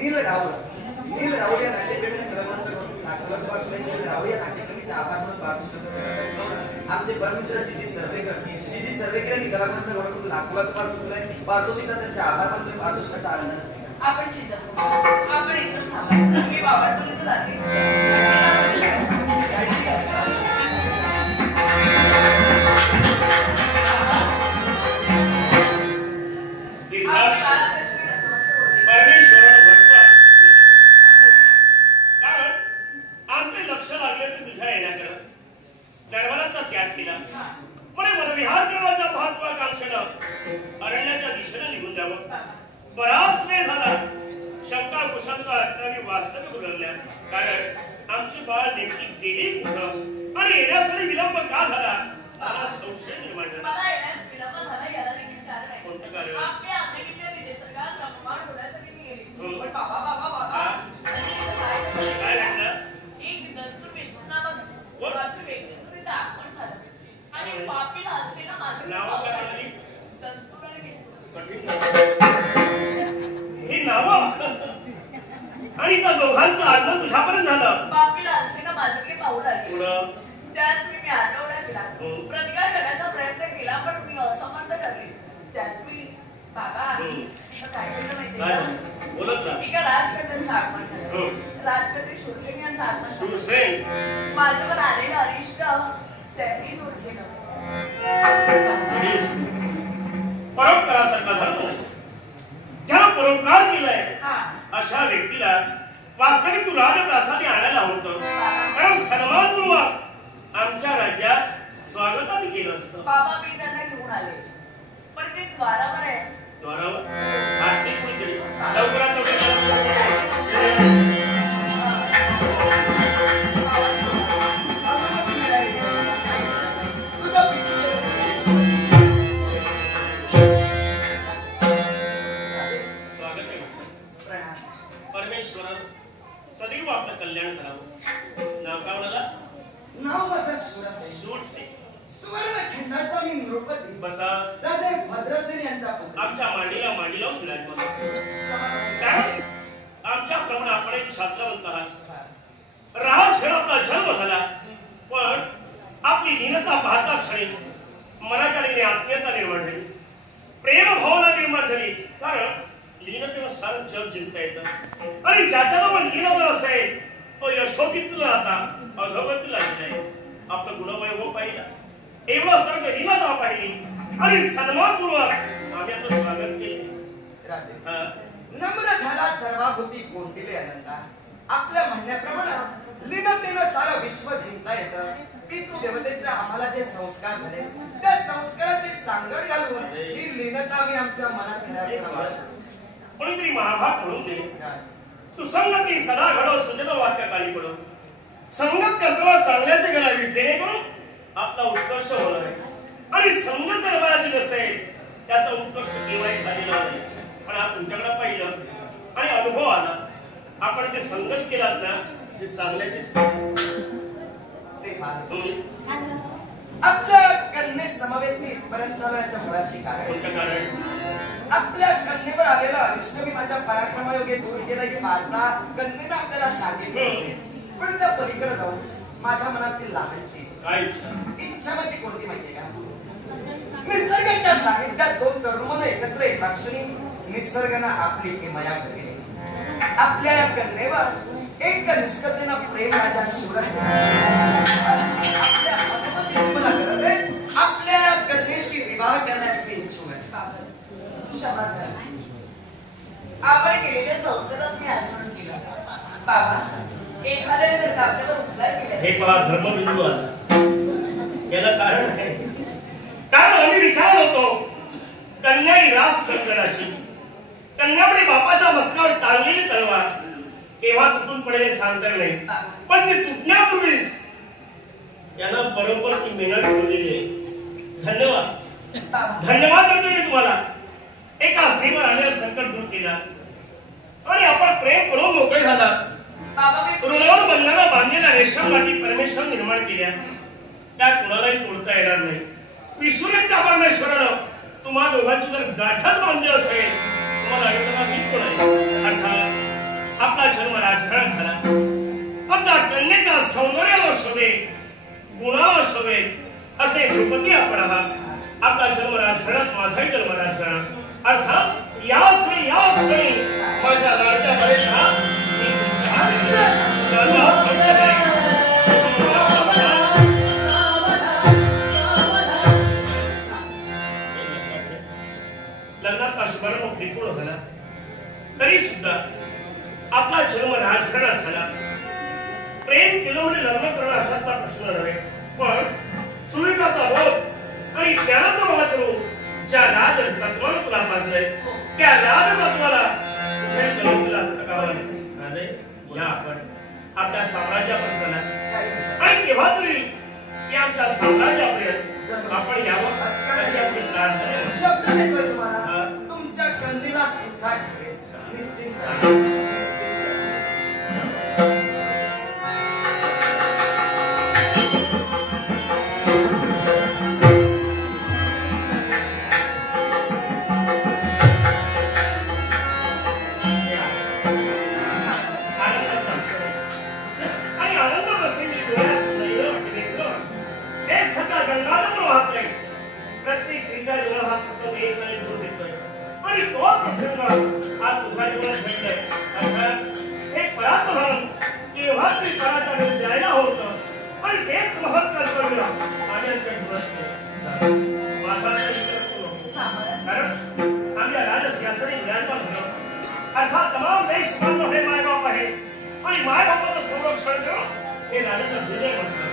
नील राहुल या नाट्यप्रेमी राहुल या नाट्यप्रेमीचे आभार म्हणून आमचे परमित्र जीजी सर्वेकर यांनी कलाकारांचा गौरव लाखोलाचं फार चुकलंय. पारदोषीचा त्यांचे आभार मानतोय. पारदोषीचा आनंद आपण चिंता आपण इथंच थांबा. मी बाबांपर्यंत जाते. तुम्हा दोघांची जर गाठच बांधली असेल तुम्हाला ऐकताना मी कोण आहे? तिरुपती आपण आहात. आपला जन्म राजघरात, माझाही जन्म राजघरात. अर्थात याच वेळी माझ्या लाडक्या बरेचशा लग्नाचा शुभारंभ बिलकुल झाला तरी सुद्धा आपला जन्म राजघरात झाला. प्रेम केलं म्हणजे लग्न करणं असाचा प्रश्न नव्हे, पण सुविधाचा बोध आणि ज्ञानाचा वापर करून ज्या राज तत्वानं तुला पाजलंय त्या राज तत्वाला या आपण आपल्या साम्राज्यापर्यंत चला आणि केव्हा तरी या आमच्या साम्राज्यापर्यंत आपण यावं अशी आपली प्रार्थना. शब्द देतोय तुम्हाला, तुमच्या खंडीला सुद्धा निश्चित. अर्थात तमाम देश हे मायबाप आहे आणि मायबापाचं संरक्षण करणं हे राजाचं हृदय म्हणतात.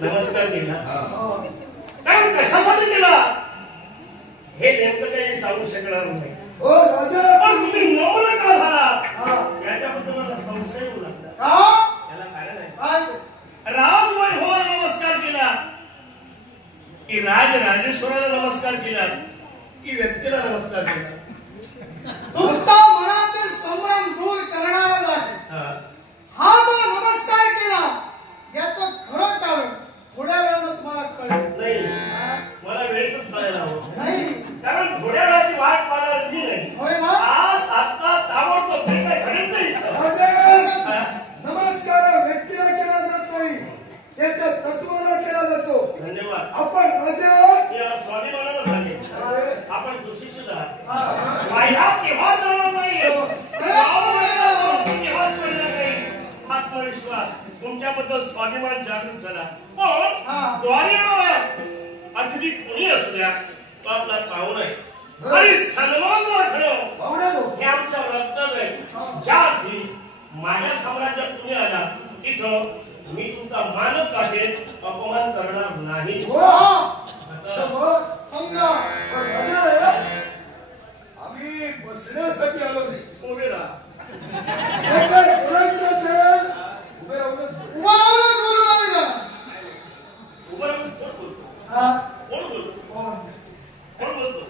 नमस्कार केला कारण कशासाठी केला हे नेमकं काही सांगू शकणार नाही. ओ राजा, पण तुम्ही नवल का झाला याच्याबद्दल मला संशय येऊ लागला. याला कारण आहे. राजवैभवाला नमस्कार केला की राजराजेश्वराला नमस्कार केला की व्यक्तीला नमस्कार केला? तुमच्या मनातील संभ्रम दूर करणारा आहे. हा जो नमस्कार केला याचं खरं कारण थोड्या वेळानं तुम्हाला कळेल. नाही, मला वेळच कळायला हवं. नाही, कारण थोड्या वेळाची वाट पाहायला मी नाही. होय ना? आज आता ताबडतोब जे काही घडत नाही. राजा, नमस्कार व्यक्तीला केला जात नाही, त्याच्या तत्वाला केला जातो. धन्यवाद. आपण राजा या स्वाभिमानानं झाले. आपण सुशिक्षित आहात. वाया केव्हा जाणार नाही, केव्हाच पडणार नाही. आत्मविश्वास तुमच्याबद्दल स्वाभिमान जागृत झाला. पण द्वारी अतिथी कोणी असू द्या तो आपला पाहुणा आहे आणि सन्मान राखणं हे आमच्या रक्तात आहे. ज्या अर्थी माझ्या साम्राज्यात तुम्ही आला तिथं मी तुमचा मानच राखेल, अपमान करणार नाही. आम्ही बसण्यासाठी आलो नाही. उभे राहा. बोलायचं असेल उभे राहूनच उभं राहून कोण बोलतो? कोण बोलतो? कोण बोलतो? कोण बोलतो?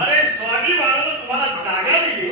अरे स्वाभिमानानं तुम्हाला जागा दिली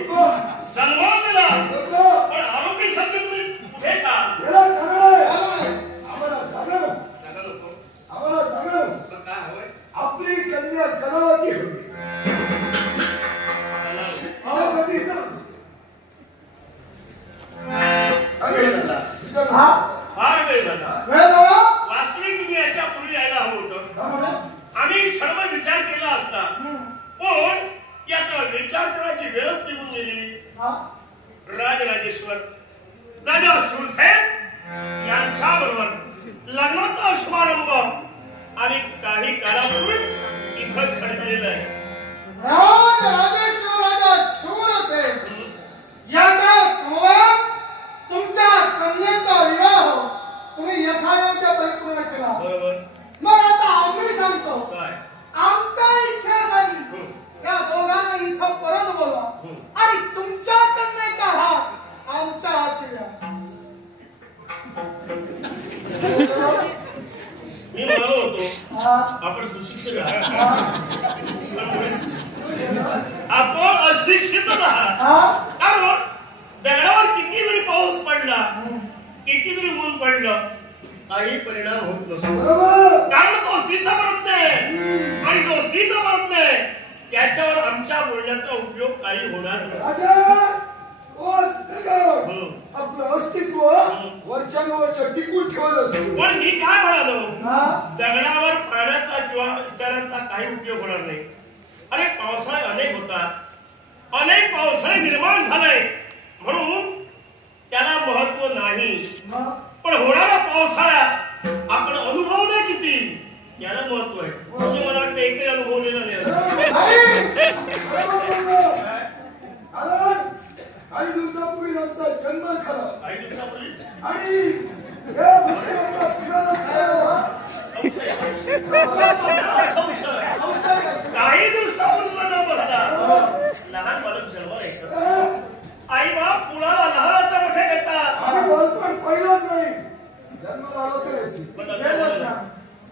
मी म्हणालो होतो हा. आपण सुशिक्षित आहात आपण अशिक्षित आहात हा. कारण दगडावर किती जरी पाऊस पडला किती जरी ऊन पडलं काही परिणाम होत नसतो कारण तो स्थिर बनत नाही आणि तो स्थिर बनत नाही त्याच्यावर आमच्या बोलण्याचा उपयोग काही होणार नाही. आपलं अस्तित्व वर्षानुवर्ष टिकून ठेवत असतो. पण मी काय म्हणालो हा. दगडावर पाण्याचा किंवा विचारांचा काही उपयोग होणार नाही. अरे पावसाळे अनेक होतात अनेक पावसाळे निर्माण झाले म्हणून त्याला महत्व नाही मग पण होणारा पावसाळा आपण अनुभवला किती याला महत्व आहे. म्हणजे मला वाटतं एकही अनुभवलेला नाही. काही दिवसापूर्वी आमचा जन्म झाला काही दिवसापूर्वी आणि या गोष्टी आमचा फिरायला झाला. काही दिवसापूर्वी जन्म झाला लहान बालक जन्म येतं आई बाप मुलाला लहानाचा मोठे करतात. आम्ही बालपण पहिलंच नाही जन्माला आलो तरी पण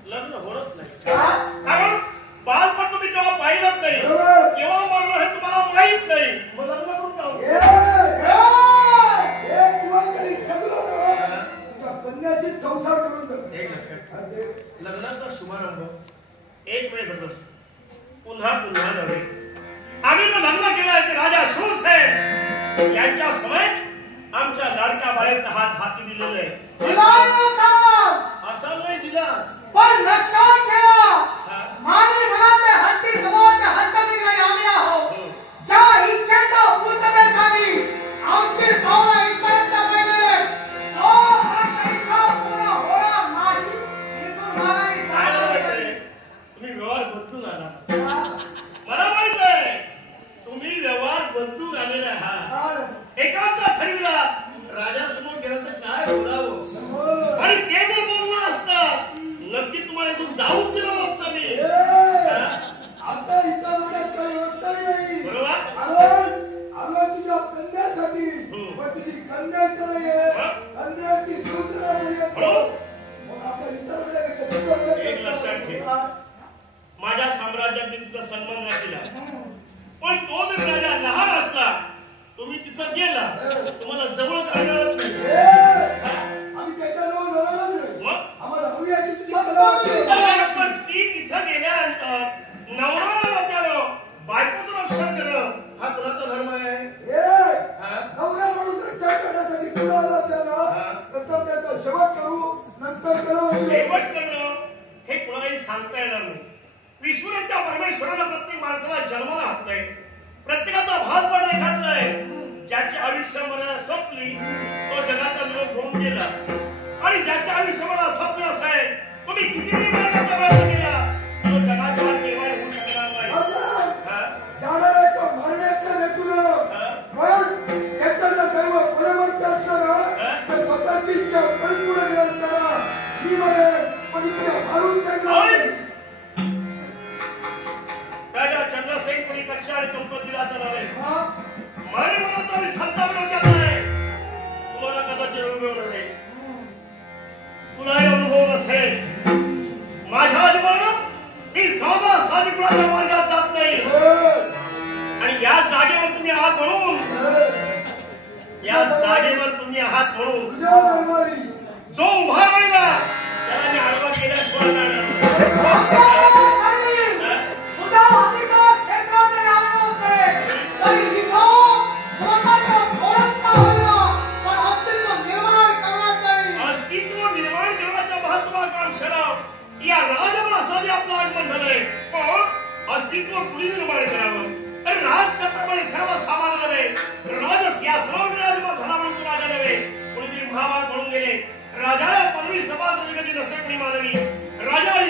लग्न होणच नाही कारण बालपण तुम्ही तेव्हा पाहिलंच नाही केव्हा मरणार हे तुम्हाला माहित नाही. मग लग्न करून जाऊ कन्याची संसार करून जातो. एक लक्षात लग्नाचा शुभारंभ एक वेळ होत असतो पुन्हा पुन्हा नव्हे. आम्ही जो लग्न केला ते राजा शूरसेन यांच्या समयेत आमच्या लाडक्या बाळेचा हात हाती दिलेला आहे. असा नाही दिला पण लक्षात ठेवा माझे मनाचे हत्ती समाजाच्या हत्तीने आम्ही आहोत. ज्या इच्छेचा पूर्ततेसाठी आमची भावना इथपर्यंत पहिले इच्छा पूर्ण होणार नाही इथून मागायची काय माहिती तुम्ही व्यवहार बदलून आला. मला माहित आहे तुम्ही व्यवहार बदलून आलेला आहात. एकांत ठरविला राजासमोर गेलं तर काय बोलावं आणि ते जर बोललं असतं नक्की तुम्हाला इथून जाऊच दिलं नसतं मी. आता इतर वेळेस काही होतही नाही. बरोबर आलो तुझ्या कन्यासाठी पण तुझी कन्या इथं नाहीये कन्याची सूत्र नाहीये. मग आता इतर वेळेपेक्षा एक लक्षात ठेव माझ्या साम्राज्यात तुझा सन्मान राखीला पण तो जर राजा लहान असता तुम्ही तिथं गेला तुम्हाला जवळ करणार आम्ही त्याच्याजवळ जाणारच नाही. मग आम्हाला हवी आहे ती तुझी कला होती. पण ती तिथं गेल्यानंतर नवरा त्याला बायकोचं रक्षण करणं हा कुणाचा धर्म आहे. नवरा म्हणून रक्षा करण्यासाठी कुणाला त्याला प्रथम त्याचा शेवट करू नंतर शेवट करणं हे कुणालाही सांगता येणार नाही. विश्वरत्या परमेश्वरानं प्रत्येक माणसाला जन्माला घातलंय प्रत्येकाचा भाग पण घातलाय. ज्याची आयुष्य मर्यादा संपली तो जगाचा निरोप होऊन गेला आणि ज्याच्या आयुष्य मर्यादा संपली असेल तुम्ही कितीही मार्गाचा प्रयत्न केला तो जगाच्या केव्हा होऊ शकणार नाही. जाणारा तो मारण्याचा नेतृत्व म्हणून त्याचं दैव परमंत असताना तर स्वतःची इच्छा परिपूर्ण असताना मी मरेन पण इच्छा मारून टाकणार. राजा चंद्रसेन कोणी कक्षा आणि कंपनीलाचा नव्हे मारे म्हणून मी संता बनवत आहे. तुम्हाला कदाचित अनुभव नाही तुलाही अनुभव नसेल. माझ्या आजोबानं मी साधा साधी कुणाच्या मार्गात जात नाही आणि या जागेवर तुम्ही आहात म्हणून जो उभा राहिला त्याला मी आडवा केल्याशिवाय या राजमासाने आपलं आगमन झालंय पण अस्तित्व कुणी निर्माण करावं. अरे राजकर्तामध्ये सर्व सामान्य नव्हे राजसिंहासनावर राजमा झाला म्हणून तू राजा नव्हे कोणीतरी महाभारत म्हणून गेले. राजाला पदवी सभा नसते कुणी मानवी राजा